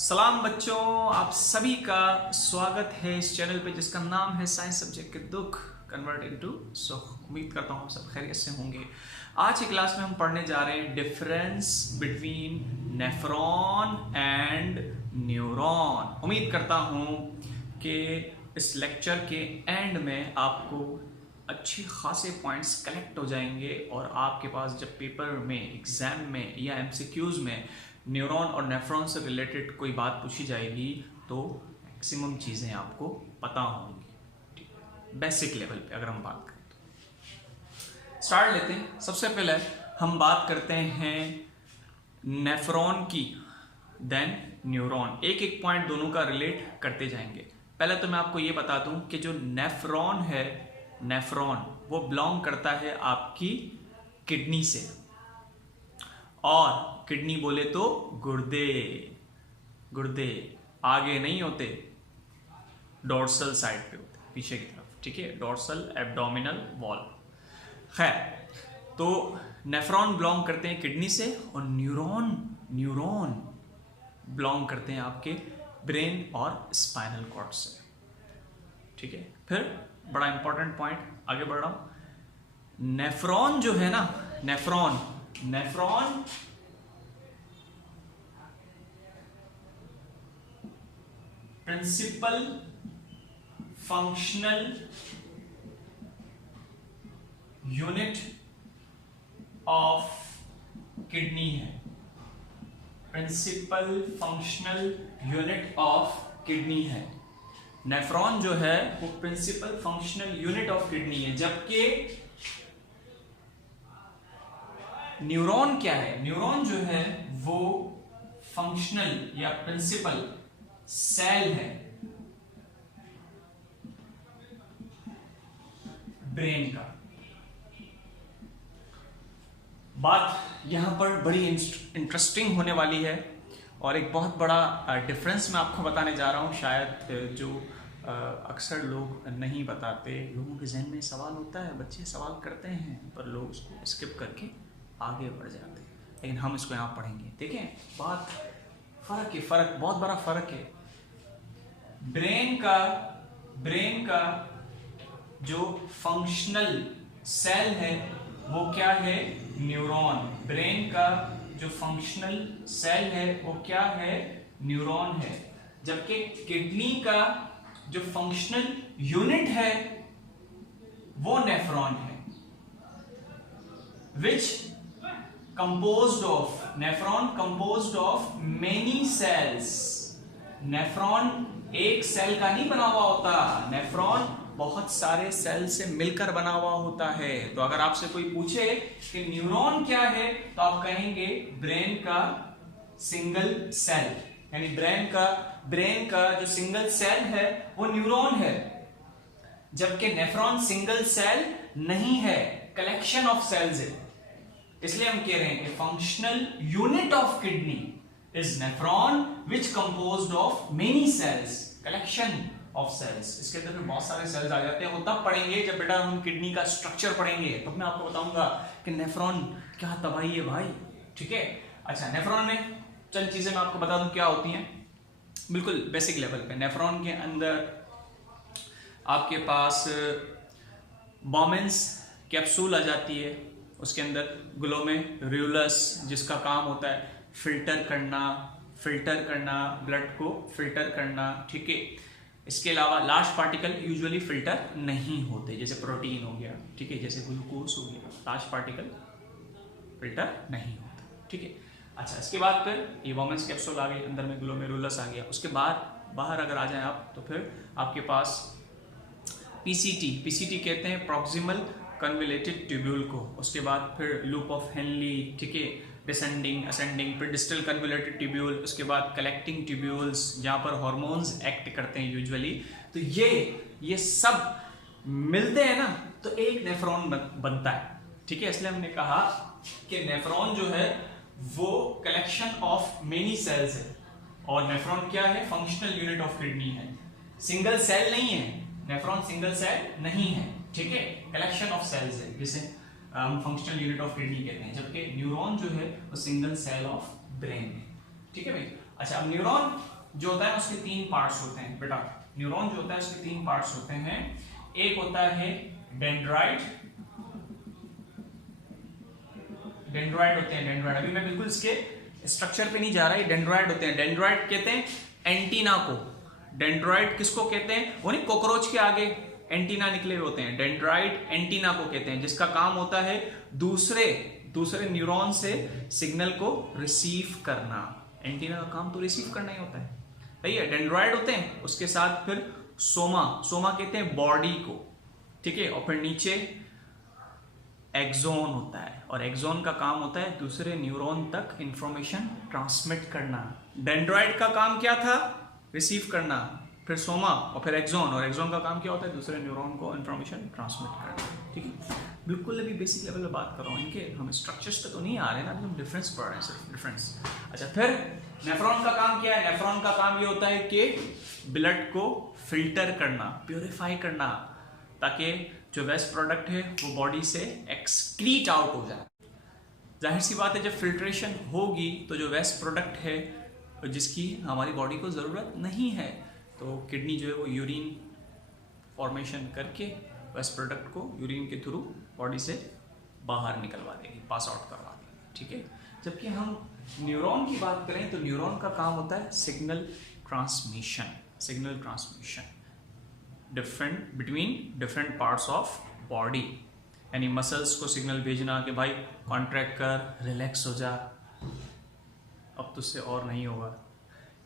सलाम बच्चों, आप सभी का स्वागत है इस चैनल पे जिसका नाम है साइंस सब्जेक्ट के दुख कन्वर्ट इनटू सुख। उम्मीद करता हूँ आप सब खैरियत से होंगे। आज की क्लास में हम पढ़ने जा रहे हैं difference between nephron and neuron. उम्मीद करता हूँ कि इस लेक्चर के एंड में आपको अच्छी खासे पॉइंट्स कलेक्ट हो जाएंगे और आपके पास जब पेपर में, एग्जाम में या एमसीक्यूज में न्यूरॉन और नेफ्रॉन से रिलेटेड कोई बात पूछी जाएगी तो मैक्सिमम चीज़ें आपको पता होंगी। बेसिक लेवल पे अगर हम बात करें तो स्टार्ट लेते हैं। सबसे पहले हम बात करते हैं नेफ्रॉन की, देन न्यूरॉन। एक एक पॉइंट दोनों का रिलेट करते जाएंगे। पहले तो मैं आपको ये बता दूं कि जो नेफ्रॉन है, नेफ्रॉन वो बिलोंग करता है आपकी किडनी से, और किडनी बोले तो गुर्दे। गुर्दे आगे नहीं होते, डोर्सल साइड पे होते, पीछे की तरफ, ठीक है, डोर्सल एब्डोमिनल वॉल। खैर, तो नेफ्रॉन बिलोंग करते हैं किडनी से और न्यूरॉन बिलोंग करते हैं आपके ब्रेन और स्पाइनल कॉर्ड से, ठीक है। फिर बड़ा इंपॉर्टेंट पॉइंट, आगे बढ़ रहा हूं। नेफ्रॉन जो है ना, nephron principal functional unit of kidney है। Principal functional unit of kidney है। नेफ्रॉन जो है वो principal functional unit of kidney है, जबकि न्यूरॉन क्या है? न्यूरॉन जो है वो फंक्शनल या प्रिंसिपल सेल है ब्रेन का। बात यहां पर बड़ी इंटरेस्टिंग होने वाली है और एक बहुत बड़ा डिफरेंस मैं आपको बताने जा रहा हूं। शायद जो अक्सर लोग नहीं बताते, लोगों के जहन में सवाल होता है, बच्चे सवाल करते हैं पर लोग उसको स्किप करके आगे बढ़ जाते हैं, लेकिन हम इसको यहाँ पढ़ेंगे। देखें, बात फर्क है, फर्क बहुत बड़ा फर्क है। ब्रेन का जो फंक्शनल सेल है वो क्या है? न्यूरॉन। ब्रेन का जो फंक्शनल सेल है वो क्या है? न्यूरॉन है। जबकि किडनी का जो फंक्शनल यूनिट है वो नेफ्रॉन है, which nephron composed of many cells। Nephron एक सेल का नहीं बना हुआ होता, नेफ्रॉन बहुत सारे सेल से मिलकर बना हुआ होता है। तो अगर आपसे कोई पूछे कि न्यूरॉन क्या है तो आप कहेंगे ब्रेन का सिंगल सेल, यानी ब्रेन का जो सिंगल सेल है वो न्यूरॉन है। जबकि नेफ्रॉन सिंगल सेल नहीं है, कलेक्शन ऑफ सेल्स है। इसलिए हम कह रहे हैं कि functional unit of kidney is nephron which composed of many cells, collection of cells. इसके अंदर बहुत सारे सेल्स आ जाते हैं। वो तब पढ़ेंगे जब बेटा हम किडनी का स्ट्रक्चर पढ़ेंगे, तब मैं आपको बताऊंगा कि नेफ्रॉन क्या तबाही है भाई, ठीक है। अच्छा, नेफ्रॉन में चंद चीजें मैं आपको बता दूं क्या होती हैं, बिल्कुल बेसिक लेवल पे। नेफ्रॉन के अंदर आपके पास बॉमेंस कैप्सूल आ जाती है, उसके अंदर ग्लोमेरुलस जिसका काम होता है फिल्टर करना ब्लड को फिल्टर करना, ठीक है। इसके अलावा लार्ज पार्टिकल यूजुअली फिल्टर नहीं होते, जैसे प्रोटीन हो गया, ठीक है, जैसे ग्लूकोज हो गया, लार्ज पार्टिकल फिल्टर नहीं होता, ठीक है। अच्छा, इसके बाद फिर ये वोमेंस कैप्सूल आ गई, अंदर में ग्लोमेरुलस आ गया। उसके बाद बाहर अगर आ जाए आप तो फिर आपके पास पीसीटी कहते हैं, प्रॉक्सिमल कन्वोल्यूटेड ट्यूब्यूल को। उसके बाद फिर लूप ऑफ हेनली, ठीक है, डिसेंडिंग असेंडिंग, फिर डिस्टल कन्वोल्यूटेड ट्यूब्यूल। उसके बाद कलेक्टिंग ट्यूब्यूल्स जहां पर हॉर्मोन्स एक्ट करते हैं यूजुअली। तो ये सब मिलते हैं ना तो एक नेफ्रॉन बनता है, ठीक है। इसलिए हमने कहा कि नेफ्रॉन जो है वो कलेक्शन ऑफ मेनी सेल्स है और नेफ्रॉन क्या है? फंक्शनल यूनिट ऑफ किडनी है, सिंगल सेल नहीं है। नेफ्रॉन सिंगल सेल नहीं है, ठीक है, कलेक्शन ऑफ सेल्स है, जिसे हम फंक्शनल यूनिट ऑफ किडनी कहते हैं। जबकि न्यूरॉन जो है वो सिंगल सेल ऑफ ब्रेन है, ठीक है भाई। अच्छा, अब न्यूरॉन जो होता है उसके 3 पार्ट्स होते हैं बेटा। न्यूरॉन जो होता है उसके 3 पार्ट्स होते हैं। एक होता है डेंड्राइट, डेंड्राइट होते हैं, डेंड्राइट। अभी मैं बिल्कुल इसके स्ट्रक्चर पे नहीं जा रहा, ये डेंड्राइट होते हैं। डेंड्राइट कहते हैं एंटीना को। डेंड्राइट किसको कहते हैं? वो नहीं, कॉकरोच के आगे एंटीना निकले हुए होते हैं। डेंड्राइट एंटीना को कहते हैं, जिसका काम होता है दूसरे न्यूरॉन से सिग्नल को रिसीव करना। एंटीना का काम तो रिसीव करना ही होता है, सही है। डेंड्राइट होते हैं, उसके साथ फिर सोमा कहते हैं बॉडी को, ठीक है। और फिर नीचे एक्सोन होता है, और एक्सोन का काम होता है दूसरे न्यूरॉन तक इंफॉर्मेशन ट्रांसमिट करना। डेंड्राइट का काम क्या था? रिसीव करना, फिर सोमा और फिर एक्सोन, और एक्सोन का काम क्या होता है? दूसरे न्यूरॉन को इंफॉर्मेशन ट्रांसमिट करना, ठीक है। बिल्कुल अभी बेसिक लेवल पे बात कर रहा हूँ, इनके हम स्ट्रक्चर्स पे तो नहीं आ रहे ना, हम डिफरेंस पढ़ रहे हैं, सिर्फ डिफरेंस। अच्छा, फिर नेफ्रॉन का काम क्या है? नेफ्रॉन का काम ये होता है कि ब्लड को फिल्टर करना, प्योरीफाई करना, ताकि जो वेस्ट प्रोडक्ट है वो बॉडी से एक्सक्रीट आउट हो जाए। जाहिर सी बात है, जब फिल्ट्रेशन होगी तो जो वेस्ट प्रोडक्ट है जिसकी हमारी बॉडी को ज़रूरत नहीं है, तो किडनी जो है वो यूरिन फॉर्मेशन करके वेस्ट प्रोडक्ट को यूरिन के थ्रू बॉडी से बाहर निकलवा देगी, पास आउट करवा देगी, ठीक है। जबकि हम न्यूरॉन की बात करें तो न्यूरॉन का काम होता है signal transmission, different between different parts of body. यानी मसल्स को सिग्नल भेजना कि भाई कॉन्ट्रैक्ट कर, रिलैक्स हो जा, अब तुझसे और नहीं होगा।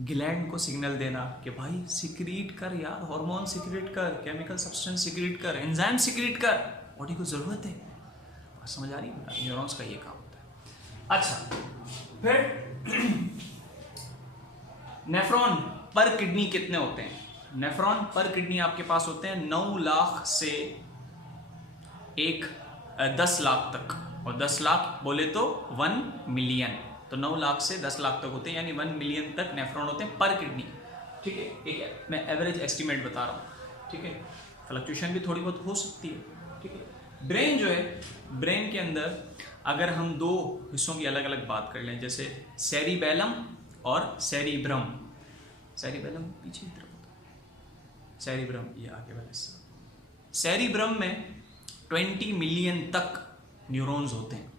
ग्लैंड को सिग्नल देना कि भाई सिक्रीट कर यार, हार्मोन सिक्रीट कर, केमिकल सब्सटेंस सिक्रीट कर, एंजाइम सिक्रीट कर, बॉडी को जरूरत है। बात समझ आ रही है? न्यूरॉन्स का ये काम होता है। अच्छा, फिर नेफ्रॉन पर किडनी कितने होते हैं? नेफ्रॉन पर किडनी आपके पास होते हैं 9 लाख से 10 लाख तक, और 10 लाख बोले तो 1 मिलियन, तो 9 लाख से 10 लाख तक होते हैं, यानी 1 मिलियन तक नेफ्रॉन होते हैं पर किडनी, ठीक है। एक मैं एवरेज एस्टिमेट बता रहा हूँ, ठीक है। फ्लक्चुएशन भी थोड़ी बहुत हो सकती है, ठीक है। ब्रेन जो है, ब्रेन के अंदर अगर हम 2 हिस्सों की अलग अलग बात कर लें, जैसे सेरिबेलम और सेरिब्रम। सेरिबेलम पीछे की तरफ होता है, सेरिब्रम ये आगे वाला हिस्सा। सेरिब्रम में 20 मिलियन तक न्यूरॉन्स होते हैं,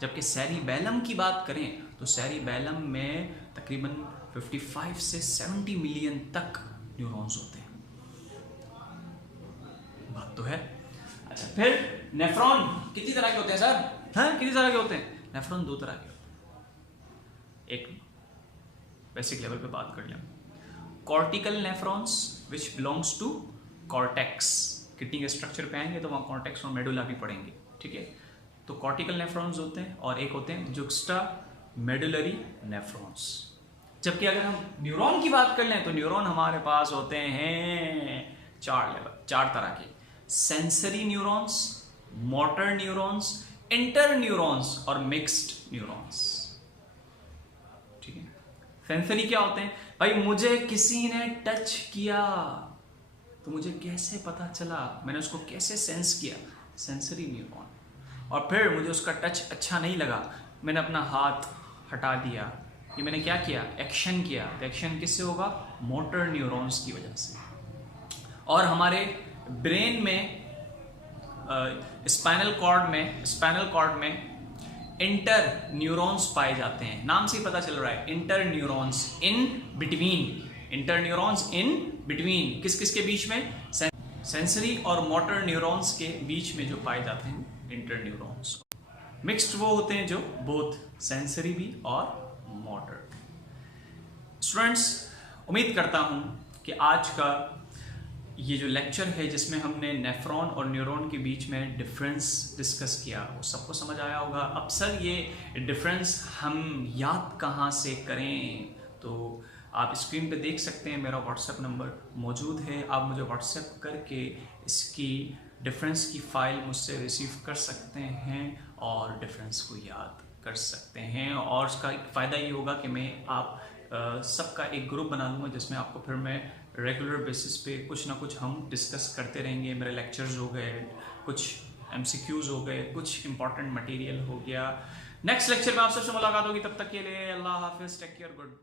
जबकि सेरिबेलम की बात करें तो सेरिबेलम में तकरीबन 55 से 70 मिलियन तक न्यूरॉन्स होते हैं। बात तो है। अच्छा, फिर नेफ्रॉन कितनी तरह के होते हैं सर? हाँ, कितनी तरह के होते हैं? नेफ्रॉन 2 तरह के होते हैं। एक बेसिक लेवल पे बात कर लें, cortical nephrons which belongs to cortex. Kidney के स्ट्रक्चर पे आएंगे तो वहाँ कॉर्टेक्स और मेडुला भी पढ़ेंगे, ठीक है। तो कॉर्टिकल नेफ्रॉन्स होते हैं, और एक होते हैं जुक्स्टा मेडुलरी नेफ्रॉन्स। जबकि अगर हम न्यूरॉन की बात कर लें तो न्यूरॉन हमारे पास होते हैं 4 तरह के: sensory neurons, motor neurons, inter neurons और मिक्स्ड न्यूरॉन्स, ठीक है। सेंसरी क्या होते हैं? भाई मुझे किसी ने टच किया तो मुझे कैसे पता चला, मैंने उसको कैसे सेंस किया? Sensory neuron. और फिर मुझे उसका टच अच्छा नहीं लगा, मैंने अपना हाथ हटा दिया, ये मैंने क्या किया? एक्शन किया। तो एक्शन किससे होगा? मोटर न्यूरॉन्स की वजह से। और हमारे ब्रेन में स्पाइनल कॉर्ड में इंटर न्यूरॉन्स पाए जाते हैं, नाम से ही पता चल रहा है, inter neurons in between. Inter neurons in between किस किस के बीच में? सेंसरी और मोटर न्यूरॉन्स के बीच में जो पाए जाते हैं इंटर न्यूरॉन्स। मिक्स्ड वो होते हैं जो बोथ सेंसरी भी और मोटर। स्टूडेंट्स, उम्मीद करता हूं कि आज का ये जो लेक्चर है जिसमें हमने नेफ्रॉन और न्यूरॉन के बीच में डिफरेंस डिस्कस किया वो सबको समझ आया होगा। अब सर ये डिफरेंस हम याद कहाँ से करें? तो आप स्क्रीन पे देख सकते हैं, मेरा व्हाट्सएप नंबर मौजूद है, आप मुझे व्हाट्सएप करके इसकी डिफरेंस की फ़ाइल मुझसे रिसीव कर सकते हैं और डिफरेंस को याद कर सकते हैं। और उसका एक फ़ायदा ये होगा कि मैं आप सबका एक ग्रुप बना लूँगा जिसमें आपको फिर मैं रेगुलर बेसिस पे कुछ ना कुछ हम डिस्कस करते रहेंगे। मेरे लेक्चर्स हो गए, कुछ MCQs हो गए, कुछ इंपॉर्टेंट मटेरियल हो गया। नेक्स्ट लेक्चर में आप सबसे मुलाकात होगी, तब तक के लिए अल्लाह हाफिज़, टेक केयर, गुड।